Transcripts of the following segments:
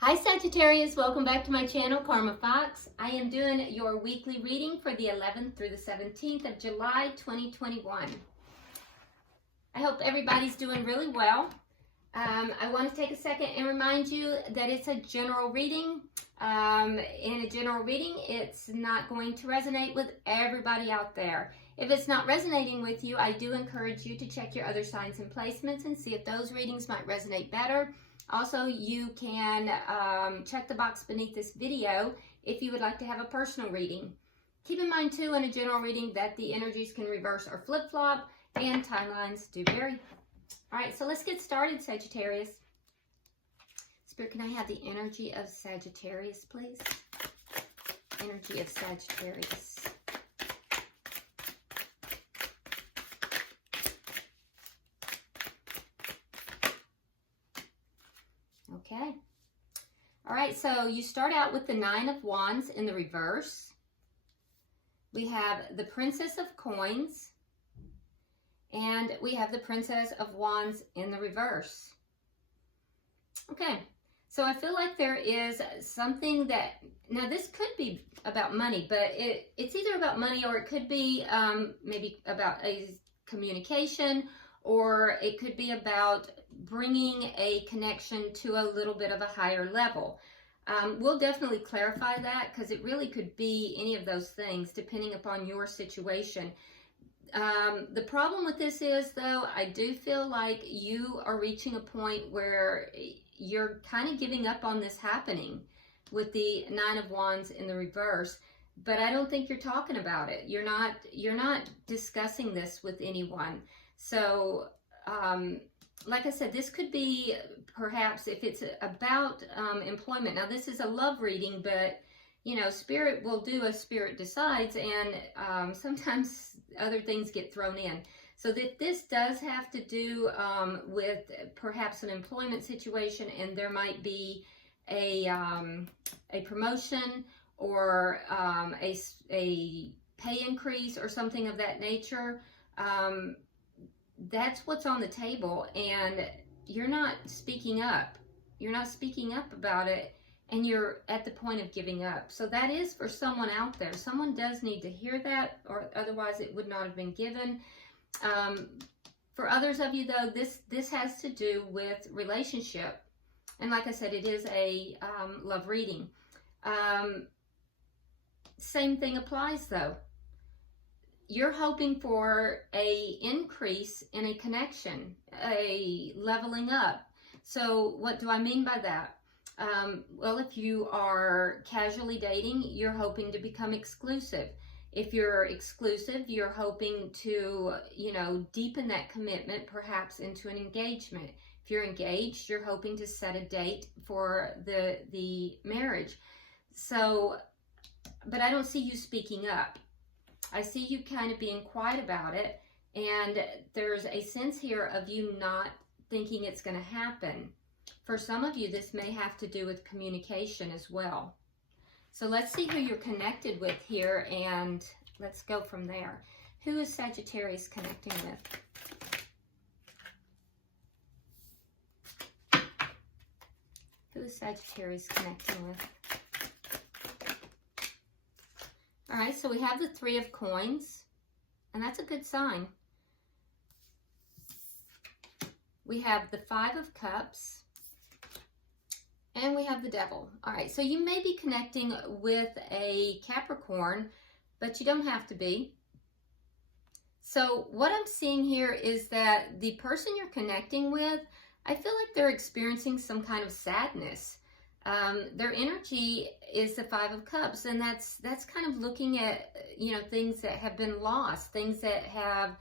Hi Sagittarius, welcome back to my channel, Karma Fox. I am doing your weekly reading for the 11th through the 17th of July 2021. I hope everybody's doing really well. I want to take a second and remind you that it's a general reading. In a general reading, it's not going to resonate with everybody out there. If it's not resonating with you, I do encourage you to check your other signs and placements and see if those readings might resonate better. Also, you can check the box beneath this video if you would like to have a personal reading. Keep in mind too, in a general reading, that the energies can reverse or flip-flop and timelines do vary. All right, so let's get started, Sagittarius. Spirit, can I have the energy of Sagittarius, please? Energy of Sagittarius. Okay. All right, so you start out with the Nine of Wands in the reverse. We have the Princess of Coins. And we have the Princess of Wands in the reverse. Okay, so I feel like there is something that, now this could be about money, but it's either about money or it could be maybe about a communication, or it could be about bringing a connection to a little bit of a higher level. We'll definitely clarify that because it really could be any of those things depending upon your situation. The problem with this is, though, I do feel like you are reaching a point where you're kind of giving up on this happening with the Nine of Wands in the reverse, but I don't think you're talking about it. You're not discussing this with anyone. So, like I said, this could be perhaps if it's about employment. Now, this is a love reading, but you know, Spirit will do as Spirit decides, and sometimes other things get thrown in. So that this does have to do with perhaps an employment situation, and there might be a promotion or a pay increase or something of that nature. That's what's on the table, and you're not speaking up. You're not speaking up about it. And you're at the point of giving up. So that is for someone out there. Someone does need to hear that, or otherwise it would not have been given. For others of you, though, this has to do with relationship. And like I said, it is a love reading. Same thing applies, though. You're hoping for a increase in a connection, a leveling up. So what do I mean by that? Well, if you are casually dating, you're hoping to become exclusive. If you're exclusive, you're hoping to, you know, deepen that commitment, perhaps into an engagement. If you're engaged, you're hoping to set a date for the marriage. So, but I don't see you speaking up. I see you kind of being quiet about it, and there's a sense here of you not thinking it's going to happen. For some of you, this may have to do with communication as well. So let's see who you're connected with here, and let's go from there. Who is Sagittarius connecting with? Who is Sagittarius connecting with? All right, so we have the Three of Coins, and that's a good sign. We have the Five of Cups. And we have the Devil. All right, so you may be connecting with a Capricorn, but you don't have to be. So what I'm seeing here is that the person you're connecting with, I feel like they're experiencing some kind of sadness. Their energy is the Five of Cups, and that's kind of looking at, you know, things that have been lost, things that have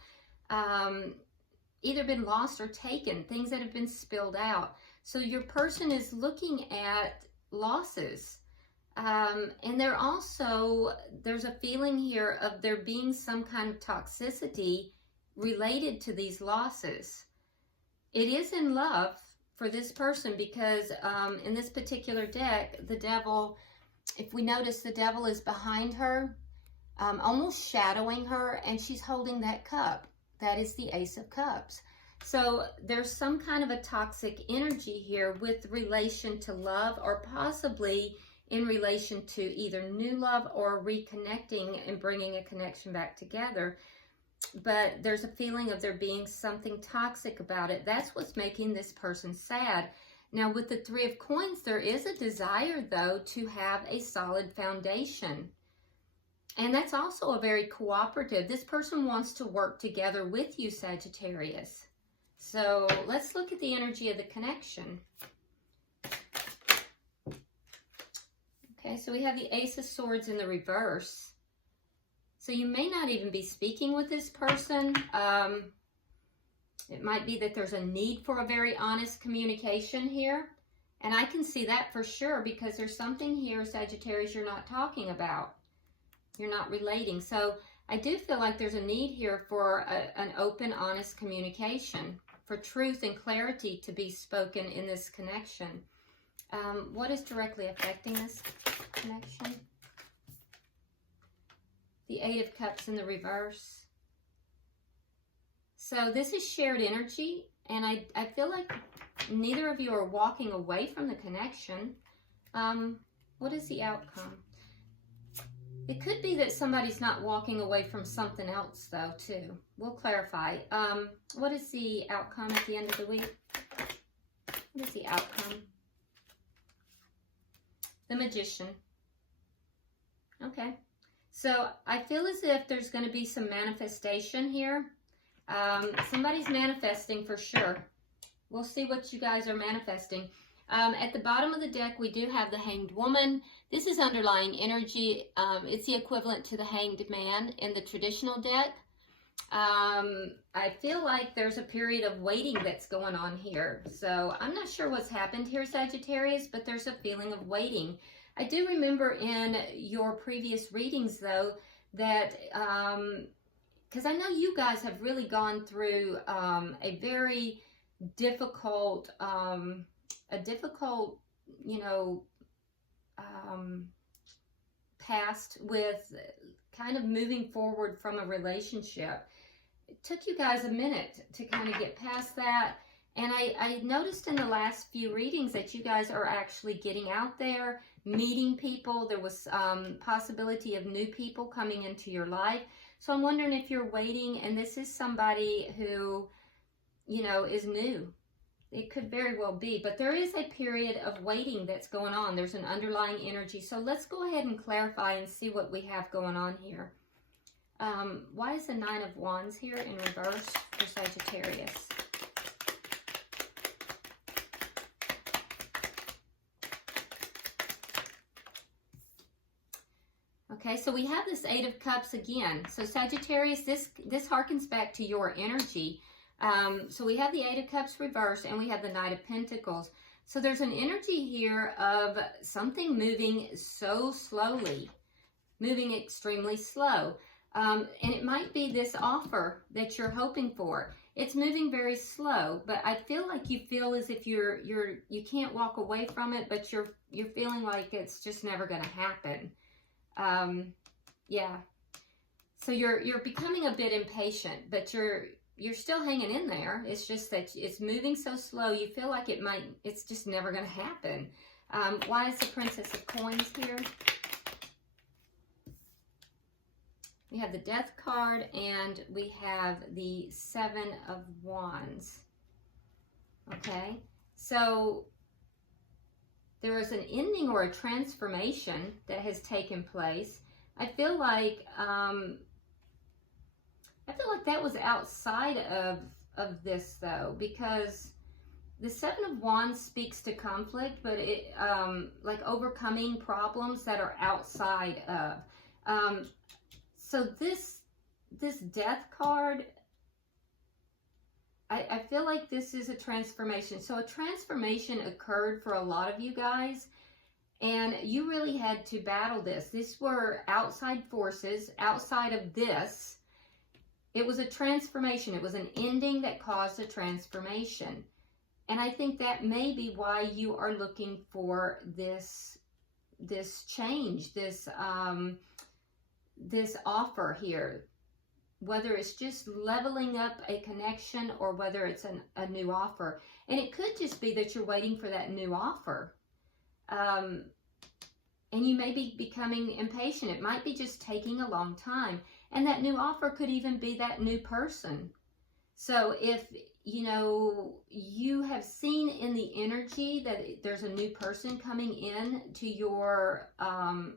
either been lost or taken, things that have been spilled out. So your person is looking at losses. And there's a feeling here of there being some kind of toxicity related to these losses. It is in love for this person because in this particular deck, the Devil, if we notice, the Devil is behind her, almost shadowing her, and she's holding that cup. That is the Ace of Cups. So there's some kind of a toxic energy here with relation to love, or possibly in relation to either new love or reconnecting and bringing a connection back together. But there's a feeling of there being something toxic about it. That's what's making this person sad. Now, with the Three of Coins, there is a desire, though, to have a solid foundation. And that's also a very cooperative. This person wants to work together with you, Sagittarius. So let's look at the energy of the connection. Okay, so we have the Ace of Swords in the reverse. So you may not even be speaking with this person. It might be that there's a need for a very honest communication here. And I can see that for sure, because there's something here, Sagittarius, you're not talking about. You're not relating. So I do feel like there's a need here for an open, honest communication, for truth and clarity to be spoken in this connection. What is directly affecting this connection? The Eight of Cups in the reverse. So this is shared energy, and I feel like neither of you are walking away from the connection. What is the outcome? It could be that somebody's not walking away from something else, though, too. We'll clarify. What is the outcome at the end of the week? What is the outcome? The Magician. Okay. So I feel as if there's going to be some manifestation here. Somebody's manifesting for sure. We'll see what you guys are manifesting. At the bottom of the deck, we do have the Hanged Woman. This is underlying energy. It's the equivalent to the Hanged Man in the traditional deck. I feel like there's a period of waiting that's going on here. So I'm not sure what's happened here, Sagittarius, but there's a feeling of waiting. I do remember in your previous readings, though, that, because I know you guys have really gone through a very difficult, past with kind of moving forward from a relationship. It took you guys a minute to kind of get past that. And I noticed in the last few readings that you guys are actually getting out there, meeting people. There was possibility of new people coming into your life. So I'm wondering if you're waiting and this is somebody who, you know, is new. It could very well be, but there is a period of waiting that's going on. There's an underlying energy. So let's go ahead and clarify and see what we have going on here. Why is the Nine of Wands here in reverse for Sagittarius? Okay, so we have this Eight of Cups again. So Sagittarius, this harkens back to your energy. So we have the Eight of Cups reversed and we have the Knight of Pentacles. So there's an energy here of something moving so slowly, moving extremely slow. And it might be this offer that you're hoping for. It's moving very slow, but I feel like you feel as if you can't walk away from it, but you're feeling like it's just never going to happen. Yeah. So you're becoming a bit impatient, but you're still hanging in there. It's just that it's moving so slow. You feel like it's just never going to happen. Why is the Princess of Coins here? We have the Death card and we have the Seven of Wands. Okay. So there is an ending or a transformation that has taken place. I feel like that was outside of this, though, because the Seven of Wands speaks to conflict, but it like overcoming problems that are outside of. So this Death card, I feel like this is a transformation. So a transformation occurred for a lot of you guys, and you really had to battle this. These were outside forces, outside of this. It was a transformation. It was an ending that caused a transformation. And I think that may be why you are looking for this change, this offer here. whether it's just leveling up a connection or whether it's a new offer. And it could just be that you're waiting for that new offer. And you may be becoming impatient. It might be just taking a long time. And that new offer could even be that new person. So if, you know, you have seen in the energy that there's a new person coming in to your,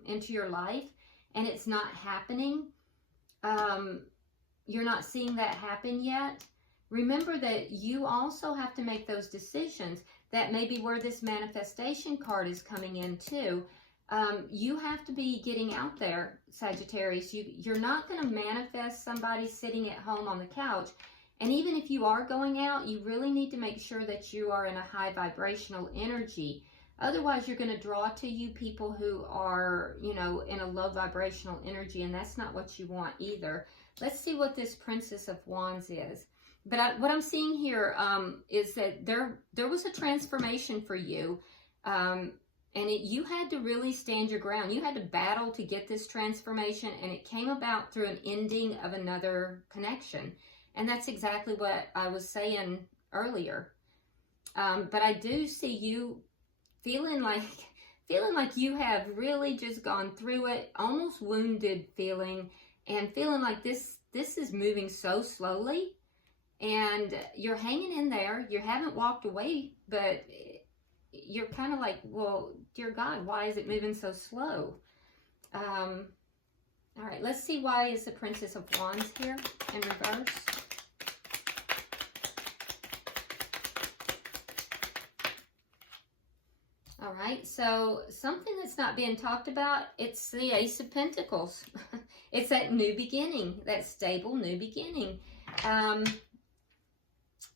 into your life, and it's not happening, you're not seeing that happen yet, remember that you also have to make those decisions. That may be where this manifestation card is coming in too. You have to be getting out there, Sagittarius. You're not going to manifest somebody sitting at home on the couch. And even if you are going out, you really need to make sure that you are in a high vibrational energy. Otherwise, you're going to draw to you people who are, you know, in a low vibrational energy, and that's not what you want either. Let's see what this Princess of Wands is. But what I'm seeing here is that there was a transformation for you, and you had to really stand your ground. You had to battle to get this transformation, and it came about through an ending of another connection. And that's exactly what I was saying earlier. But I do see you feeling like you have really just gone through it, almost wounded feeling, and feeling like this is moving so slowly, and you're hanging in there. You haven't walked away, but you're kind of like, well, dear God, why is it moving so slow? All right, let's see why is the Princess of Wands here in reverse. All right, so something that's not being talked about, it's the Ace of Pentacles. It's that new beginning, that stable new beginning. And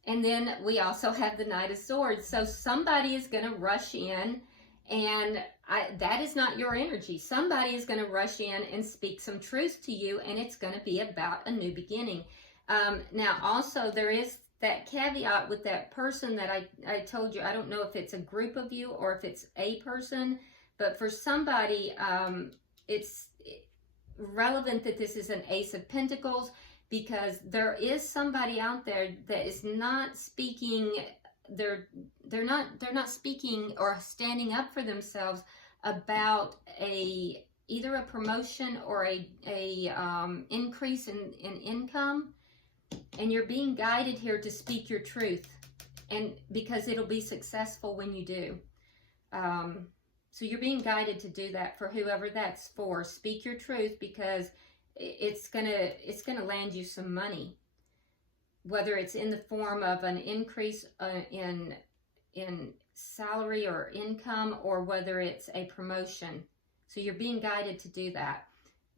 then we also have the Knight of Swords. So somebody is going to rush in, and that is not your energy. Somebody is going to rush in and speak some truth to you, and it's going to be about a new beginning. Now, also, there is that caveat with that person that I told you. I don't know if it's a group of you or if it's a person, but for somebody, it's relevant that this is an Ace of Pentacles, because there is somebody out there that is not speaking. They're not speaking or standing up for themselves about either a promotion or a increase in income. And you're being guided here to speak your truth, and because it'll be successful when you do. So you're being guided to do that for whoever that's for. Speak your truth, because it's gonna land you some money, whether it's in the form of an increase in salary or income, or whether it's a promotion. So you're being guided to do that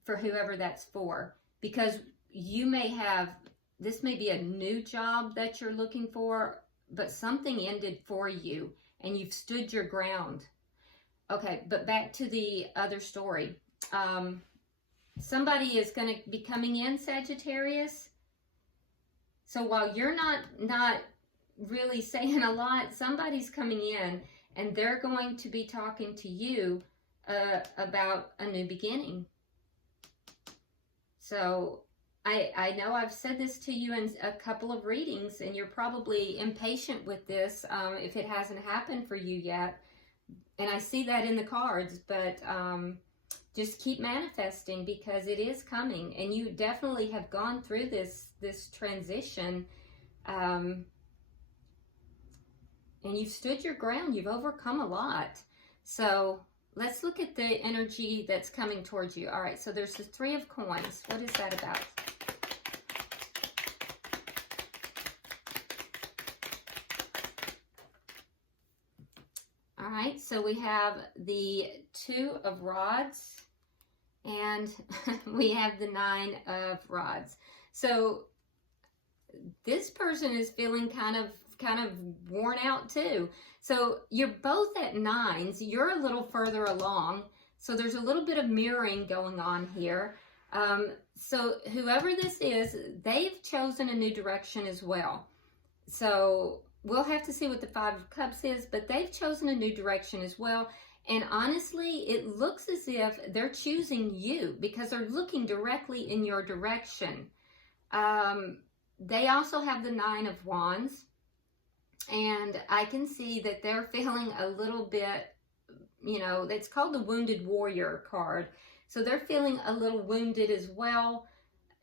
for whoever that's for, because you may have. This may be a new job that you're looking for, but something ended for you and you've stood your ground. Okay, but back to the other story. Somebody is going to be coming in, Sagittarius. So while you're not really saying a lot, somebody's coming in and they're going to be talking to you about a new beginning. So I know I've said this to you in a couple of readings, and you're probably impatient with this if it hasn't happened for you yet. And I see that in the cards, but just keep manifesting, because it is coming. And you definitely have gone through this transition, and you've stood your ground. You've overcome a lot. So let's look at the energy that's coming towards you. All right, so there's the Three of Coins. What is that about? All right, so we have the Two of Rods, and we have the Nine of Rods. So this person is feeling kind of worn out too. So you're both at nines. You're a little further along. So there's a little bit of mirroring going on here. So whoever this is, they've chosen a new direction as well. So we'll have to see what the Five of Cups is, but they've chosen a new direction as well. And honestly, it looks as if they're choosing you, because they're looking directly in your direction. They also have the Nine of Wands, and I can see that they're feeling a little bit, you know, it's called the Wounded Warrior card. So they're feeling a little wounded as well.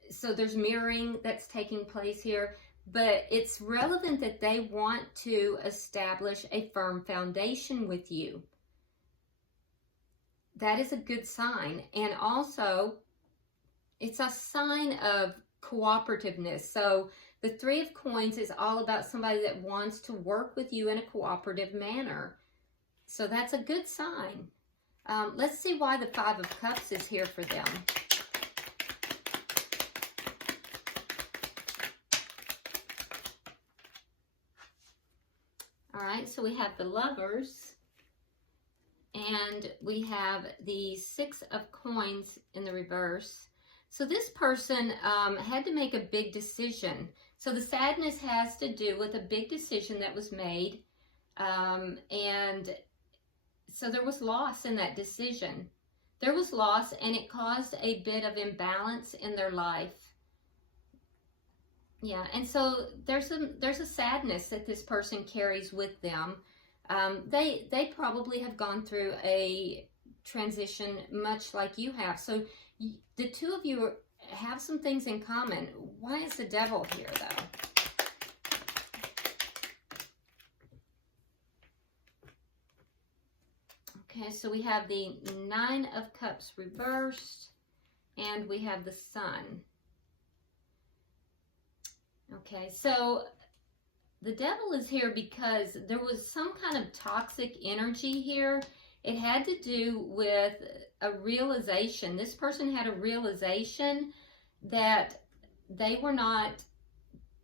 So there's mirroring that's taking place here, but it's relevant that they want to establish a firm foundation with you. That is a good sign. And also, it's a sign of cooperativeness. So the Three of Coins is all about somebody that wants to work with you in a cooperative manner. So that's a good sign. Let's see why the Five of Cups is here for them. All right, so we have the Lovers, and we have the Six of Coins in the reverse. So this person had to make a big decision. So the sadness has to do with a big decision that was made, and so there was loss in that decision. There was loss, and it caused a bit of imbalance in their life. Yeah, and so there's a sadness that this person carries with them. They probably have gone through a transition much like you have. So the two of you have some things in common. Why is the Devil here, though? Okay, so we have the Nine of Cups reversed, and we have the Sun. Okay, so the Devil is here because there was some kind of toxic energy here. It had to do with a realization. This person had a realization that they were not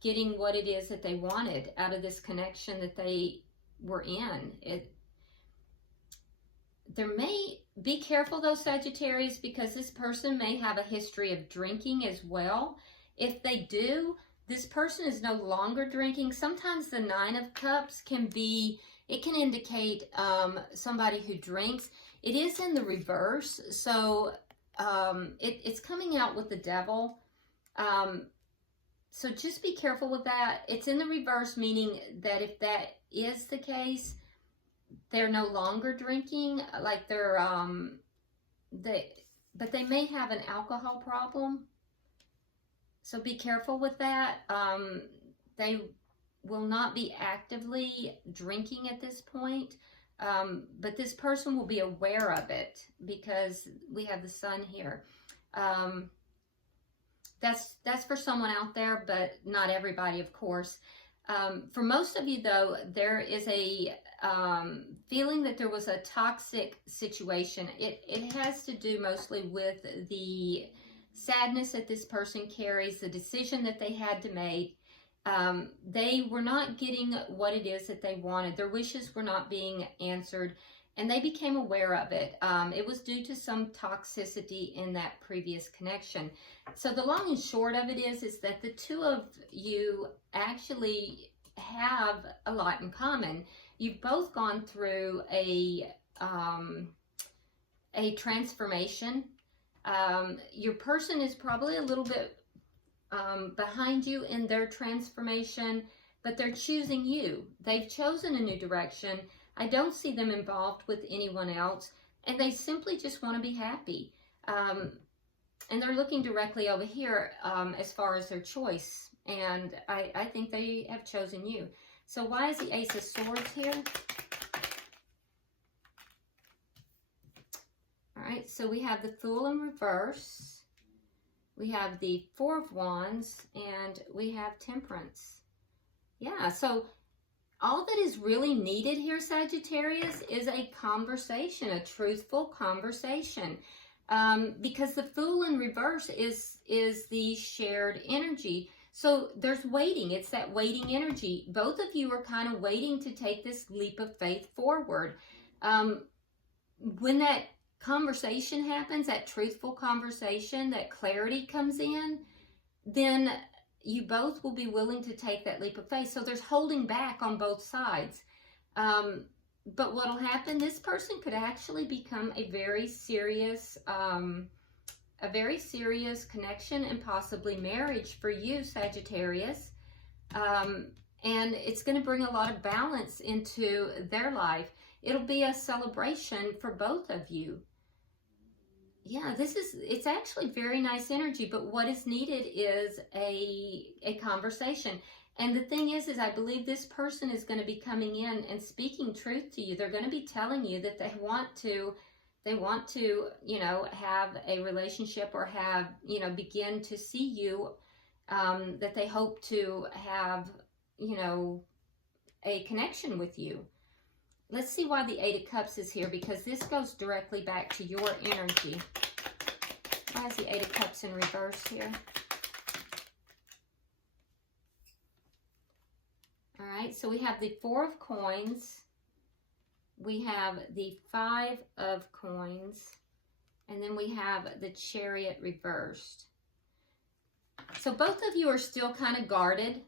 getting what it is that they wanted out of this connection that they were in. There may be careful though, Sagittarius, because this person may have a history of drinking as well. If they do, this person is no longer drinking. Sometimes the Nine of Cups can be, it can indicate somebody who drinks. It is in the reverse, so it's coming out with the Devil. So just be careful with that. It's in the reverse, meaning that if that is the case, they're no longer drinking, like but they may have an alcohol problem. So be careful with that. They will not be actively drinking at this point, but this person will be aware of it because we have the Sun here. That's for someone out there, but not everybody, of course. For most of you, though, there is a feeling that there was a toxic situation. It has to do mostly with the sadness that this person carries, the decision that they had to make. They were not getting what it is that they wanted. Their wishes were not being answered, and they became aware of it. It was due to some toxicity in that previous connection. So the long and short of it is that the two of you actually have a lot in common. You've both gone through a transformation. Your person is probably a little bit behind you in their transformation, but they're choosing you. They've chosen a new direction. I don't see them involved with anyone else, and they simply just want to be happy. And they're looking directly over here as far as their choice, and I think they have chosen you. So why is the Ace of Swords here? All right, so we have the Fool in reverse. We have the Four of Wands, and we have Temperance. Yeah, so all that is really needed here, Sagittarius, is a conversation, a truthful conversation. Because the Fool in reverse is the shared energy. So there's waiting. It's that waiting energy. Both of you are kind of waiting to take this leap of faith forward. When that conversation happens, that truthful conversation, that clarity comes in, then you both will be willing to take that leap of faith. So there's holding back on both sides. But what'll happen, this person could actually become a very serious a very serious connection and possibly marriage for you, Sagittarius. And it's going to bring a lot of balance into their life. It'll be a celebration for both of you. Yeah, it's actually very nice energy, but what is needed is a conversation. And the thing is I believe this person is going to be coming in and speaking truth to you. They're going to be telling you that they want to, you know, have a relationship or have, you know, begin to see you, that they hope to have, you know, a connection with you. Let's see why the Eight of Cups is here, because this goes directly back to your energy. Why is the Eight of Cups in reverse here? All right, so we have the Four of Coins. We have the Five of Coins. And then we have the Chariot reversed. So both of you are still kind of guarded.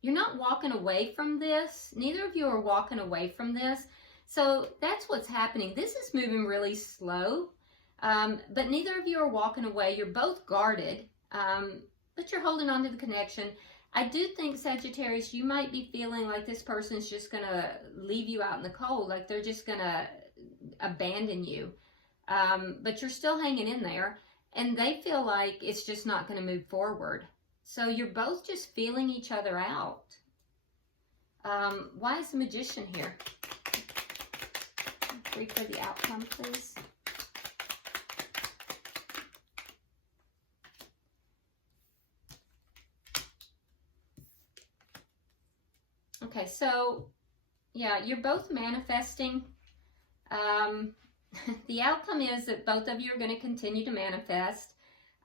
You're not walking away from this. Neither of you are walking away from this. So that's what's happening. This is moving really slow, but neither of you are walking away. You're both guarded, but you're holding on to the connection. I do think, Sagittarius, you might be feeling like this person's just going to leave you out in the cold, like they're just going to abandon you. But you're still hanging in there, and they feel like it's just not going to move forward. So you're both just feeling each other out. Why is the Magician here? Read for the outcome, please. Okay, so, yeah, you're both manifesting. The outcome is that both of you are going to continue to manifest.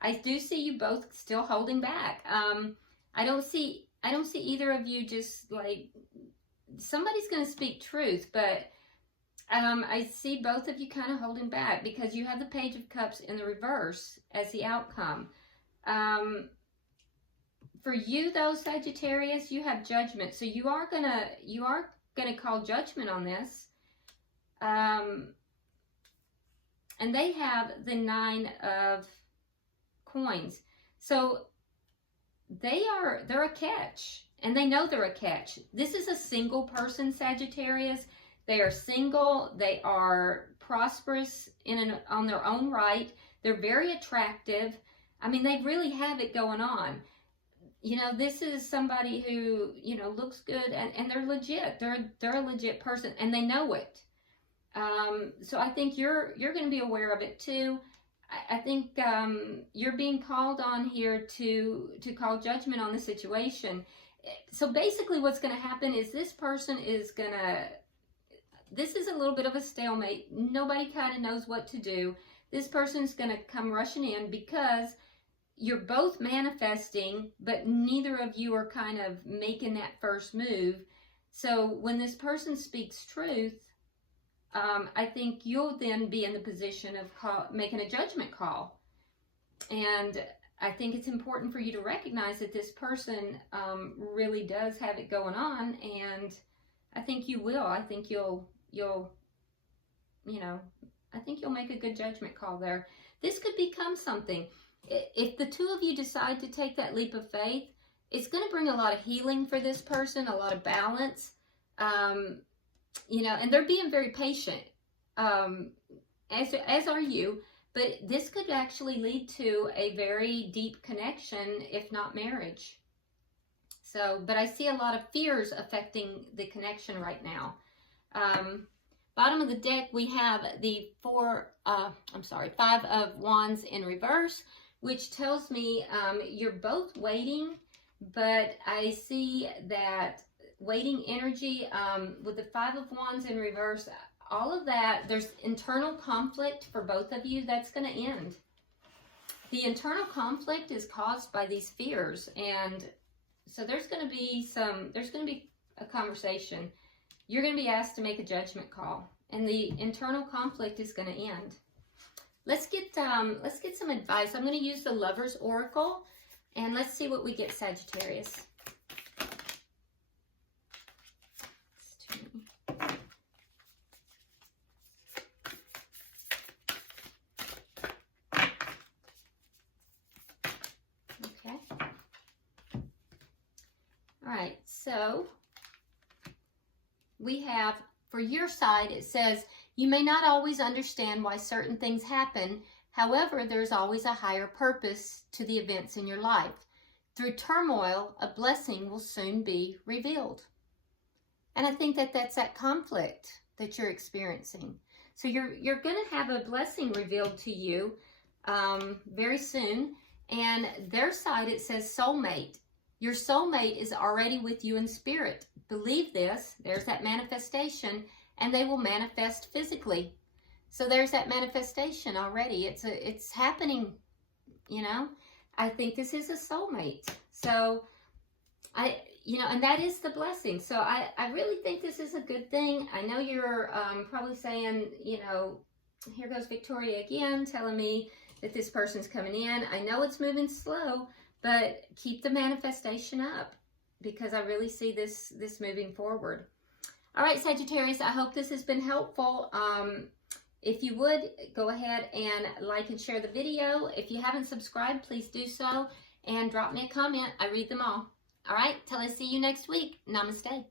I do see you both still holding back. I don't see either of you just like, somebody's going to speak truth, but I see both of you kind of holding back because you have the Page of Cups in the reverse as the outcome. For you though, Sagittarius, you have Judgment. So you are gonna call judgment on this. And they have the Nine of Coins. So they're a catch, and they know they're a catch. This is a single person, Sagittarius. They are single. They are prosperous on their own right. They're very attractive. I mean, they really have it going on. You know, this is somebody who, you know, looks good, and they're legit. They're a legit person, and they know it. So I think you're going to be aware of it too. I think you're being called on here to call judgment on the situation. So basically what's going to happen is this person is going to, this is a little bit of a stalemate. Nobody kind of knows what to do. This person's going to come rushing in because you're both manifesting, but neither of you are kind of making that first move. So when this person speaks truth, I think you'll then be in the position of making a judgment call. And I think it's important for you to recognize that this person really does have it going on, and I think you will. I think you'll I think you'll make a good judgment call there. This could become something. If the two of you decide to take that leap of faith, it's going to bring a lot of healing for this person, a lot of balance. You know, and they're being very patient, as are you, but this could actually lead to a very deep connection, if not marriage. So, but I see a lot of fears affecting the connection right now. Bottom of the deck, we have the Five of Wands in reverse, which tells me you're both waiting, but I see that waiting energy with the Five of Wands in reverse, all of that, there's internal conflict for both of you that's going to end. The internal conflict is caused by these fears, and so there's going to be a conversation. You're going to be asked to make a judgment call, and the internal conflict is going to end. Let's get some advice. I'm going to use the Lover's Oracle, and let's see what we get, Sagittarius. All right, so we have, for your side, it says, you may not always understand why certain things happen. However, there's always a higher purpose to the events in your life. Through turmoil, a blessing will soon be revealed. And I think that that's that conflict that you're experiencing. So you're going to have a blessing revealed to you very soon. And their side, it says soulmate. Your soulmate is already with you in spirit. Believe this. There's that manifestation, and they will manifest physically. So there's that manifestation already. It's happening, you know. I think this is a soulmate. So and that is the blessing. So I really think this is a good thing. I know you're probably saying, here goes Victoria again, telling me that this person's coming in. I know it's moving slow, but keep the manifestation up, because I really see this moving forward. All right, Sagittarius, I hope this has been helpful. If you would, go ahead and like and share the video. If you haven't subscribed, please do so. And drop me a comment. I read them all. All right, till I see you next week. Namaste.